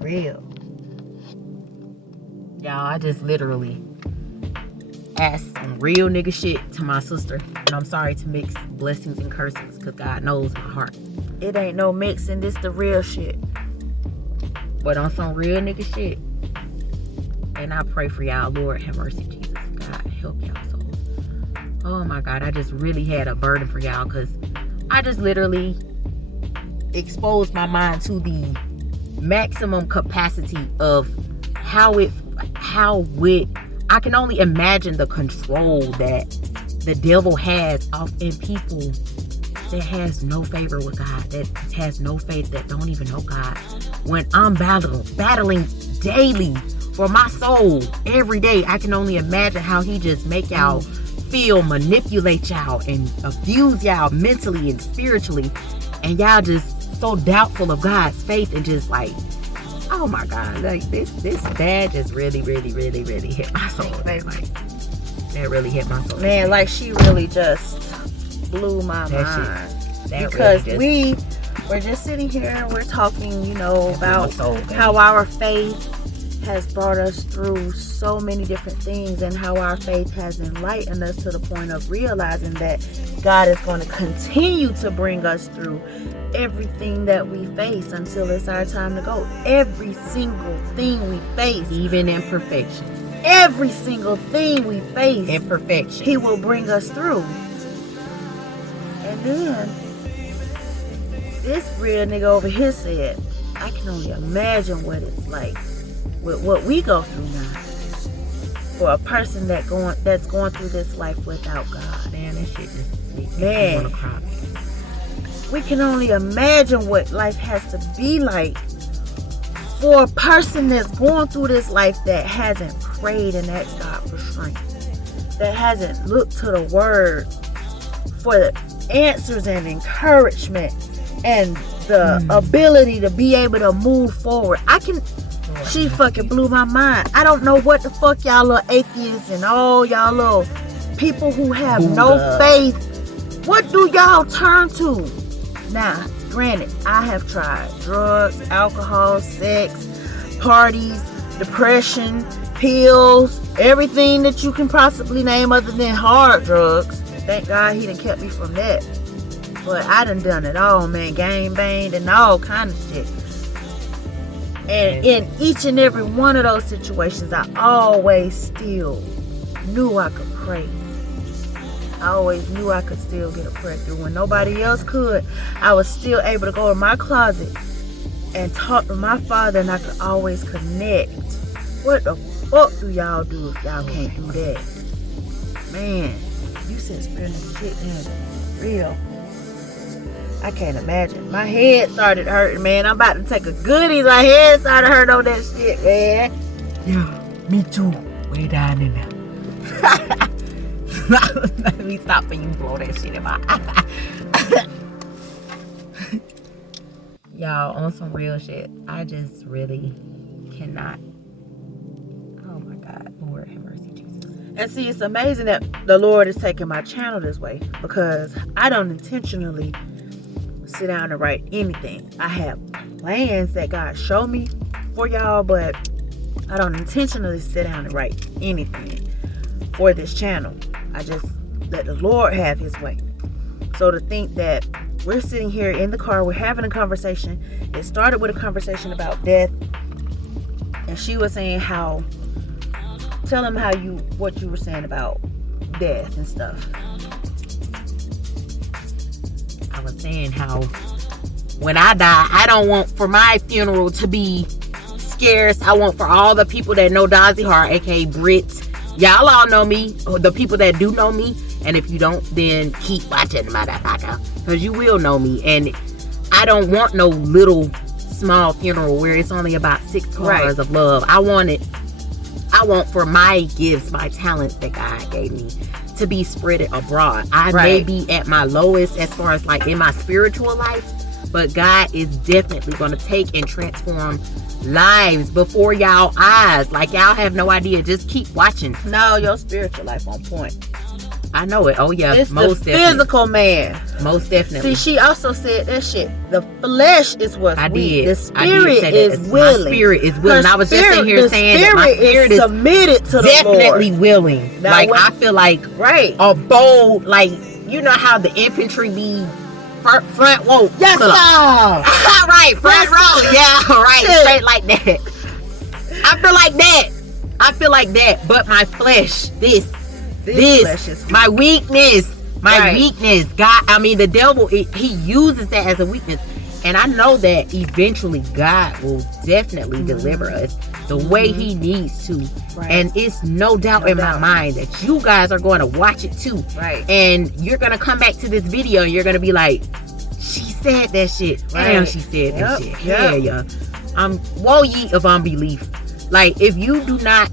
Real. Y'all, I just literally asked some real nigga shit to my sister. And I'm sorry to mix blessings and curses, because God knows my heart. It ain't no mixing, this the real shit. But on some real nigga shit. And I pray for y'all. Lord have mercy, Jesus. God help y'all souls. Oh my God, I just really had a burden for y'all, because I just literally exposed my mind to the maximum capacity of how I can only imagine the control that the devil has off in people that has no favor with God, that has no faith, that don't even know God. When I'm battling daily for my soul every day, I can only imagine how he just make y'all feel, manipulate y'all, and abuse y'all mentally and spiritually, and y'all just so doubtful of God's faith, and just like, oh my God, like this dad just really hit my soul. That really hit my soul. Man, like she really just blew my mind. Because really we're just sitting here and we're talking, you know, about how our faith has brought us through so many different things, and how our faith has enlightened us to the point of realizing that God is going to continue to bring us through everything that we face until it's our time to go. Every single thing we face, even imperfection, every single thing we face, imperfection, he will bring us through. And then this real nigga over here said, I can only imagine what it's like with what we go through now, for a person that's going through this life without God. Man, that shit just makes me want to cry. We can only imagine what life has to be like for a person that's going through this life, that hasn't prayed and asked God for strength, that hasn't looked to the word for the answers and encouragement and the ability to be able to move forward. She fucking blew my mind. I don't know what the fuck y'all little atheists and all y'all little people who have no faith, what do y'all turn to? Now, granted, I have tried drugs, alcohol, sex, parties, depression, pills, everything that you can possibly name other than hard drugs. Thank God he done kept me from that. But I done it all, man. Gang banged and all kind of shit. And in each and every one of those situations, I always still knew I could pray. I always knew I could still get a prayer through. When nobody else could, I was still able to go in my closet and talk to my Father, and I could always connect. What the fuck do y'all do if y'all can't do that? Man, you said spirit of shit, man. Real. I can't imagine. My head started hurting, man. I'm about to take a goodie. My head started hurting on that shit, man. Yeah, me too. Way down in there. Let me stop when you blow that shit in my eye. Y'all, on some real shit, I just really cannot. Oh my God, Lord have mercy, Jesus. And see, it's amazing that the Lord is taking my channel this way, because I don't intentionally sit down and write anything. I have plans that God showed me for y'all, but I don't intentionally sit down and write anything for this channel. I just let the Lord have his way. So to think that we're sitting here in the car, we're having a conversation. It started with a conversation about death, and she was saying tell him what you were saying about death and stuff. I was saying how when I die, I don't want for my funeral to be scarce. I want for all the people that know DozzyHeart, aka Brits. Y'all all know me, the people that do know me. And if you don't, then keep watching, motherfucker, because you will know me. And I don't want no little small funeral where it's only about 6 hours of love. I want for my gifts, my talents that God gave me to be spread abroad. I may be at my lowest as far as like in my spiritual life, but God is definitely going to take and transform lives before y'all eyes. Like, y'all have no idea. Just keep watching. No, your spiritual life on point. I know it. Oh yeah, It's most the definitely. physical man. Most definitely. See, she also said that shit. The flesh is what's I weak. did. The spirit say is that. willing. My spirit is willing. I was just sitting here saying that my spirit is submitted to the definitely Lord. willing. Now, like when- I feel like Right. a bold, like you know how the infantry be front whoa. Yes, sir. Right, front Yes, row. sir. Yeah, right, Shit. straight like that. I feel like that. I feel like that. But my flesh, This flesh is my weakness. My Right. weakness. God, I mean, the devil, he uses that as a weakness. And I know that eventually God will definitely deliver us the way he needs to. Right. And it's no doubt No in doubt. my mind that you guys are going to watch it too. Right. And you're going to come back to this video and you're going to be like, she said that shit. Damn, Right. she said that shit. Yep. Yeah. Woe ye of unbelief. Like, if you do not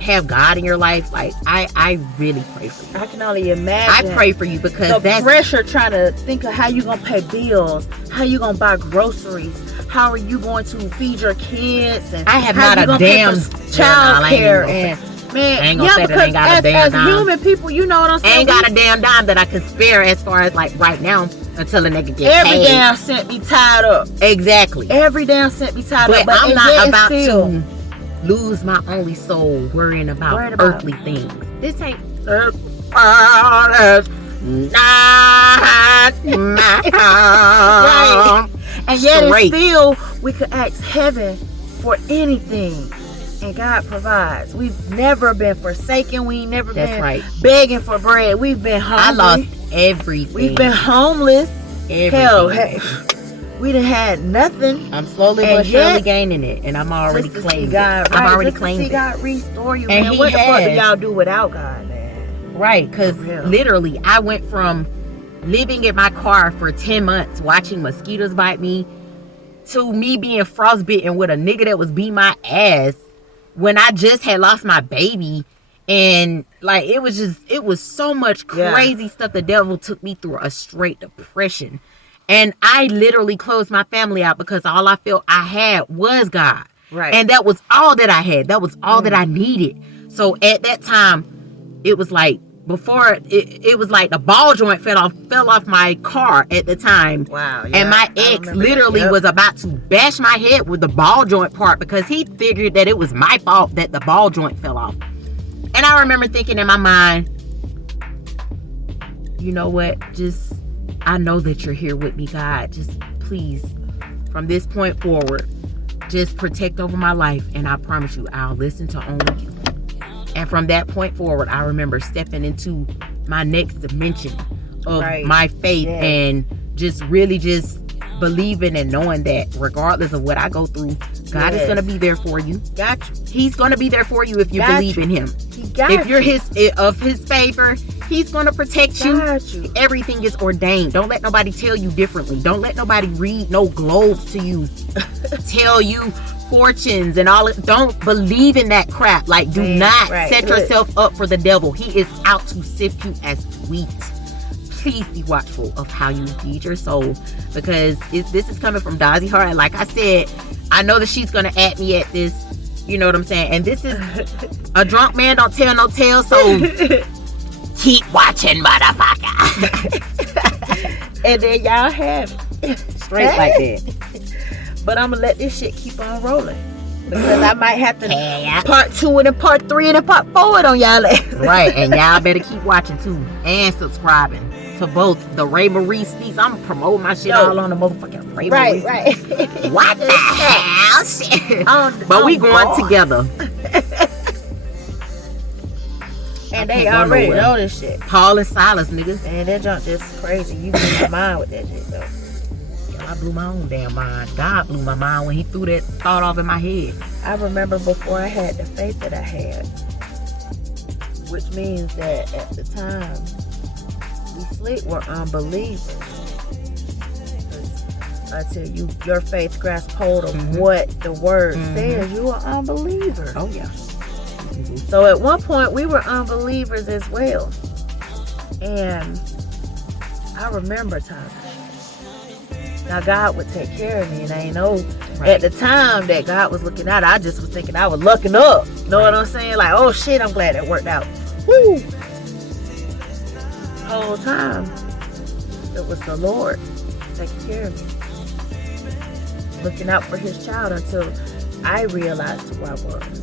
have God in your life, like, I really pray for you. I can only imagine. I pray for you because the that's pressure trying to think of how you gonna pay bills, how you gonna buy groceries, how are you going to feed your kids, and I have how not you a gonna pay damn for child I ain't care. gonna And I man, ain't gonna yeah, say that I because ain't got a as damn dime. human people, you know what I'm saying. ain't got a damn dime that I can spare as far as like right now until a nigga get Every paid. damn cent be tied up. Exactly. Every damn cent be tied But up. But I'm and not yet about still, to lose my only soul worrying about earthly things. This ain't not my Right. And yet and Straight. still we could ask heaven for anything. And God provides. We've never been forsaken. We ain't never That's been right. begging for bread. We've been I hungry. lost everything. We've been homeless. everything. Hell, hey, we done had nothing. I'm slowly and but surely yet, gaining it, and I'm already Just to see claiming God, it. I've right, already just to claimed see it. God restore you, And man. he What the fuck do has. y'all do without God, man? Right, because For real. literally, I went from living in my car for 10 months, watching mosquitoes bite me, to me being frostbitten with a nigga that was beating my ass when I just had lost my baby. And like, it was so much Yeah. crazy stuff. The devil took me through a straight depression. And I literally closed my family out because all I felt I had was God. Right. And that was all that I had. That was all that I needed. So at that time, it was like, before it was like the ball joint fell off my car at the time. Wow. Yeah, And my I ex remember that. literally Yep. was about to bash my head with the ball joint part because he figured that it was my fault that the ball joint fell off. And I remember thinking in my mind, you know what? Just, I know that you're here with me, God. Just please, from this point forward, just protect over my life. And I promise you, I'll listen to only you. And from that point forward, I remember stepping into my next dimension of Right. my faith. Yes. And just really just believing and knowing that regardless of what I go through, God is Yes. going to be there for you. Got you. He's going to be there for you if you Got believe you. in him. He got If you're you. of his favor, he's going to protect you. Got you. Everything is ordained. Don't let nobody tell you differently. Don't let nobody read no globes to you, tell you fortunes and all. Don't believe in that crap. Like, do Man, not right. set Look. yourself up for the devil. He is out to sift you as wheat. Please be watchful of how you feed your soul, because this is coming from DozzyHeart. And like I said, I know that she's gonna at me at this. You know what I'm saying? And this is a drunk man don't tell no tale. So keep watching, motherfucker. And then y'all have it. Straight like that. But I'm gonna let this shit keep on rolling, because I might have to Yeah. part 2 and then part 3 and then part 4 on y'all ass. Right, and y'all better keep watching too and subscribing to both the Ray Marie Speaks. I'm promoting my shit Yo. all on the motherfucking Ray Right, Marie. right. What the hell? Shit. But we going board. together. And I they can't go already nowhere. know this shit. Paul and Silas, nigga. Man, that junk just crazy. You blew my mind with that shit, though. I blew my own damn mind. God blew my mind when he threw that thought off in my head. I remember before I had the faith that I had, which means that at the time, we sleep were unbelievers. 'Cause until your faith grasps hold of Mhm. what the word Mhm. says, you are unbeliever. Oh yeah. So at one point, we were unbelievers as well. And I remember times. Now God would take care of me, and I ain't know at the time that God was looking out. I just was thinking I was lucking up. Know what I'm saying? Like, oh shit, I'm glad it worked out. Woo! whole time, it was the Lord taking care of me, looking out for his child until I realized who I was.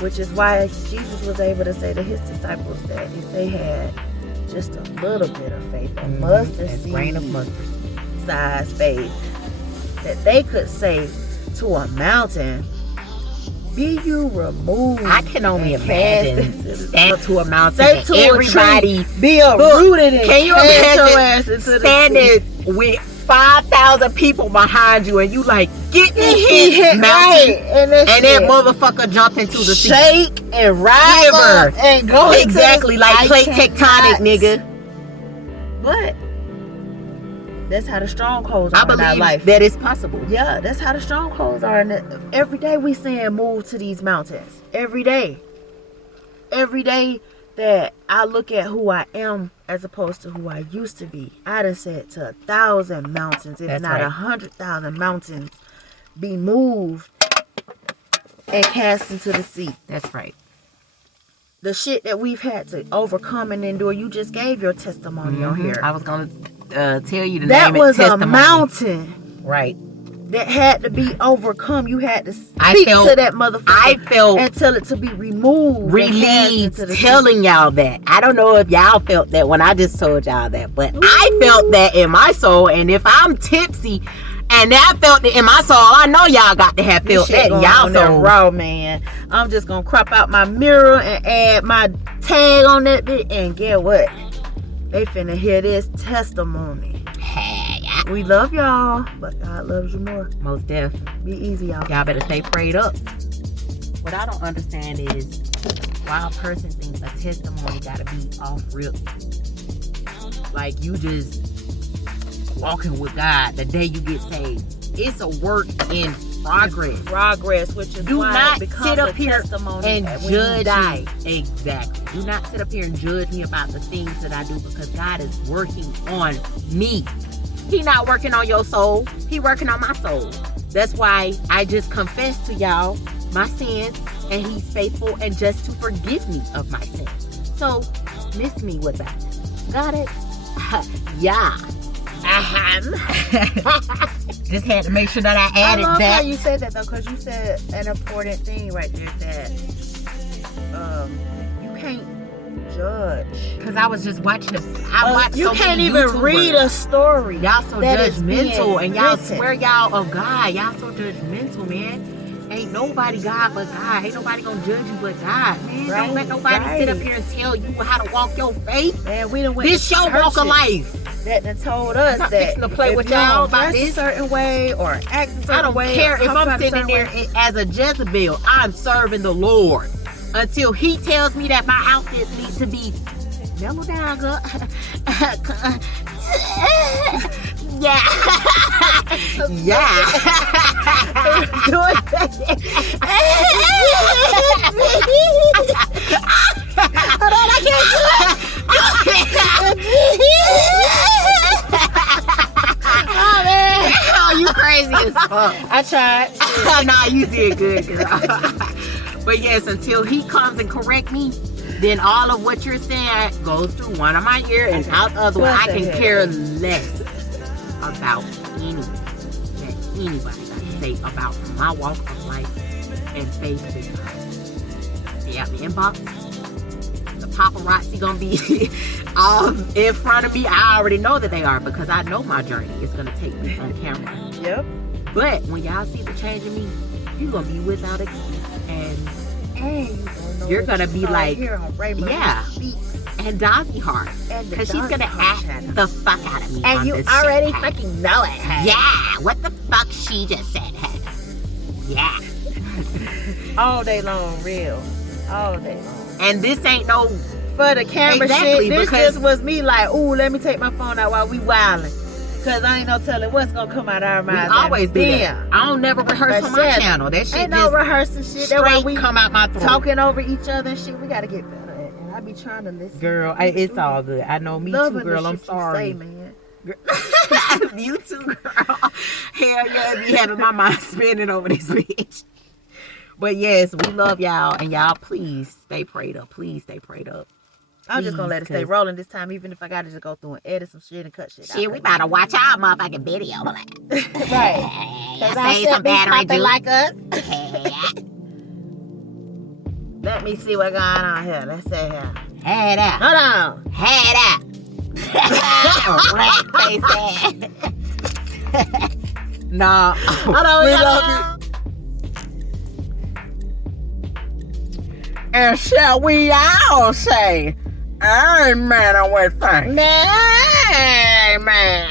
Which is why Jesus was able to say to his disciples that if they had just a little bit of faith, a mustard seed, grain of mustard size faith, that they could say to a mountain, be you removed. I can only imagine stand to a mountain say and to everybody a tree, be uprooted and can you cast your ass imagine into the sea. standing with 5,000 people behind you and you like get me hit mountain right. And that motherfucker jump into the sea. shake and rise up and go exactly like plate tectonic, nigga. But that's how the strongholds are I in our life. believe that is possible. Yeah, that's how the strongholds are. Every day we saying move to these mountains. Every day. Every day that I look at who I am as opposed to who I used to be. I done said to 1,000 mountains, if That's not right. 100,000 mountains, be moved and cast into the sea. That's right. The shit that we've had to overcome and endure. You just gave your testimony on here. I was gonna tell you the That name. was a testimony. mountain Right. that had to be overcome. You had to speak to that motherfucker. I felt and tell it to be removed. relieved telling y'all that. I don't know if y'all felt that when I just told y'all that, but I felt that in my soul. And if I'm tipsy and I felt it in my soul, I know y'all got to have felt that in y'all soul. Raw, man. I'm just gonna crop out my mirror and add my tag on that bit, and get what? They finna hear this testimony. We love y'all, but God loves you more. Most deaf. Be easy, y'all. Y'all better stay prayed up. What I don't understand is why a person thinks a testimony gotta be off rip. Like you just walking with God the day you get saved. It's a work in progress. Which is do why not it becomes sit up a here testimony and when you judge die. me. Exactly. Do not sit up here and judge me about the things that I do, because God is working on me. He not working on your soul. He working on my soul. That's why I just confessed to y'all my sins, and he's faithful and just to forgive me of my sins. So miss me with that. Got it? Yeah. Just had to make sure that I added I love that. how you said that though, because you said an important thing right there, that you can't judge. Because I was just watching I watched you so can't many even YouTubers. read a story. Y'all so that is judgmental, being and y'all written. swear y'all of God. Y'all so judgmental, man. Ain't nobody God but God. Ain't nobody gonna judge you but God, man. Right, Don't let nobody sit up here and tell you how to walk your faith. Man, we done went This to your walk of churches life. that done told us I'm not that fixing to play if with you y'all don't about dress this. a certain way or act a certain I don't way, care or if talk I'm about a sitting certain there way. as a Jezebel. I'm serving the Lord until he tells me that my outfits need to be mellow down, girl. Yeah. Yeah. Hold on, I can't do it. Oh man, Oh, you crazy as fuck. I tried. Nah, you did good, girl. But yes, until he comes and correct me, then all of what you're saying goes through one of my ear and out the other one. I can care less about anything that anybody got to say about my walk of life and faith with God. Stay out the inbox. The paparazzi gonna be all in front of me. I already know that they are, because I know my journey is gonna take me on camera. Yep. But when y'all see the change in me, you're gonna be without excuse, and you're gonna be like, yeah, and DozzyHeart, because she's gonna act the fuck out of me. And on you this already shit, fucking know it. Hey. yeah, what the fuck she just said, hey. Yeah. All day long, real. All day long. And this ain't no For the camera Exactly, shit, this because- just was me like, ooh, let me take my phone out while we wilding. Because I ain't no telling what's going to come out of our we mouths. always do that. I don't never rehearse But on my shit, channel. That shit Ain't just no rehearsing shit. That's why straight we come out my throat. talking over each other and shit. We got to get better at it. And I be trying to listen. Girl, it's all good. I know, me Loving too, girl. the I'm shit sorry. You say, man. You too, girl. Hell yeah, be having my mind spinning over this bitch. But yes, we love y'all, and y'all please stay prayed up. Please stay prayed up. I'm just gonna let it stay 'cause- rolling this time, even if I gotta just go through and edit some shit and cut shit out. Shit, we about to watch our motherfucking video. Right. Cause I say said some be battery popping juice. like us. Hey, Let me see what going on here. Let's see here. head up. Hold on. Head up. Red face ass. No. Hold on. We y'all. love you. And shall we all say, amen with thanks? Amen.